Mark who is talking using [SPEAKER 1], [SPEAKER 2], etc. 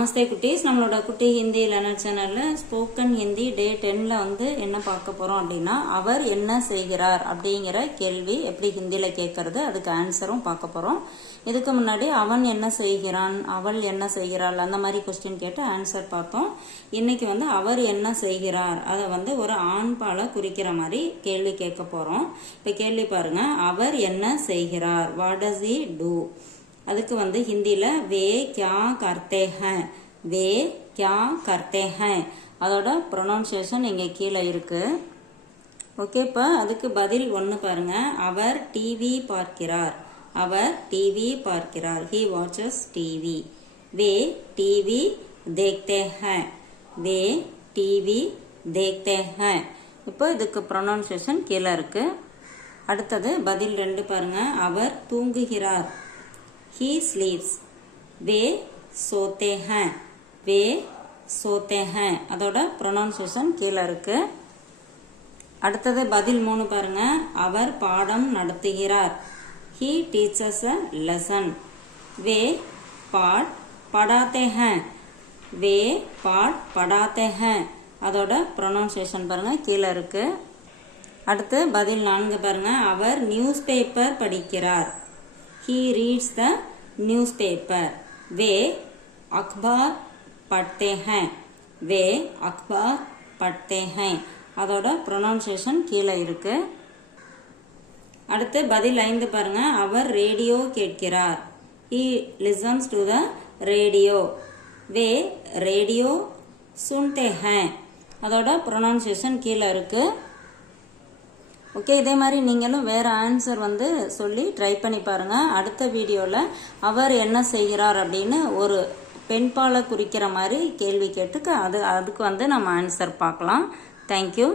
[SPEAKER 1] நமஸ்தே குட்டீஸ். நம்மளோட குட்டி ஹிந்தி லேர்னர் சேனல்ல ஸ்போக்கன் ஹிந்தி டே டென்ல வந்து என்ன பார்க்க போறோம் அப்படின்னா அவர் என்ன செய்கிறார் அப்படிங்கிற கேள்வி எப்படி ஹிந்தியில கேட்கறது அதுக்கு ஆன்சரும் பார்க்க போறோம். இதுக்கு முன்னாடி அவன் என்ன செய்கிறான் அவள் என்ன செய்கிறாள் அந்த மாதிரி கொஸ்டின் கேட்டு ஆன்சர் பார்த்தோம். இன்னைக்கு வந்து அவர் என்ன செய்கிறார் அதை வந்து ஒரு ஆண்பாலை குறிக்கிற மாதிரி கேள்வி கேட்க போறோம். இப்ப கேள்வி பாருங்க அவர் என்ன செய்கிறார்? வாட் டஸ் இ டூ அதுக்கு வந்து ஹிந்தியில் வே கியா கர்த்தே ஹேன் வே கியா கர்த்தே ஹேன் அதோட ப்ரொனவுன்சியேஷன் இங்கே கீழே இருக்குது ஓகே இப்போ அதுக்கு பதில் ஒன்று பாருங்க. அவர் டிவி பார்க்கிறார். அவர் டிவி பார்க்கிறார். ஹி வாட்சஸ் டிவி வே டிவி தேக்தே ஹேன் வே டிவி தேக்தே ஹேன் இப்போ இதுக்கு ப்ரொனவுன்சியேஷன் கீழே இருக்குது அடுத்தது பதில் ரெண்டு பாருங்க. அவர் தூங்குகிறார். ही ஸ்லீவ்ஸ் வே சோத்தே ஹேன். வே சோத்தே ஹேன். அதோட ப்ரொனவுன்சியேஷன் கீழே இருக்கு. அடுத்தது பதில் மூணு பாருங்க. அவர் பாடம் நடத்துகிறார். ஹீ டீச்சர்ஸ் அ லெசன் வே பாட் படாத்தே ஹேன். வே பாட் படாத்தே ஹேன். அதோட ப்ரொனவுன்சியேஷன் பாருங்கள் கீழே இருக்குது அடுத்து பதில் நான்கு பாருங்கள் அவர் நியூஸ் பேப்பர் படிக்கிறார். he reads the newspaper वे अखबार पढ़ते हैं वे अखबार पढ़ते हैं அதோட ப்ரொனவுன்சியேஷன் கீழே இருக்கு அடுத்து பதில் ஐந்து பாருங்க அவர் ரேடியோ கேட்கிறார் he listens to the radio way radio सुनते हैं அதோட ப்ரொனவுன்சியேஷன் கீழே இருக்கு ஓகே இதே மாதிரி நீங்களும் வேறு ஆன்சர் வந்து சொல்லி ட்ரை பண்ணி பாருங்கள் அடுத்த வீடியோவில் அவர் என்ன செய்கிறார் அப்படின்னு ஒரு பெண்பாலை குறிக்கிற மாதிரி கேள்வி கேட்டுக்கு அது அதுக்கு வந்து நம்ம ஆன்சர் பார்க்கலாம். தேங்க்யூ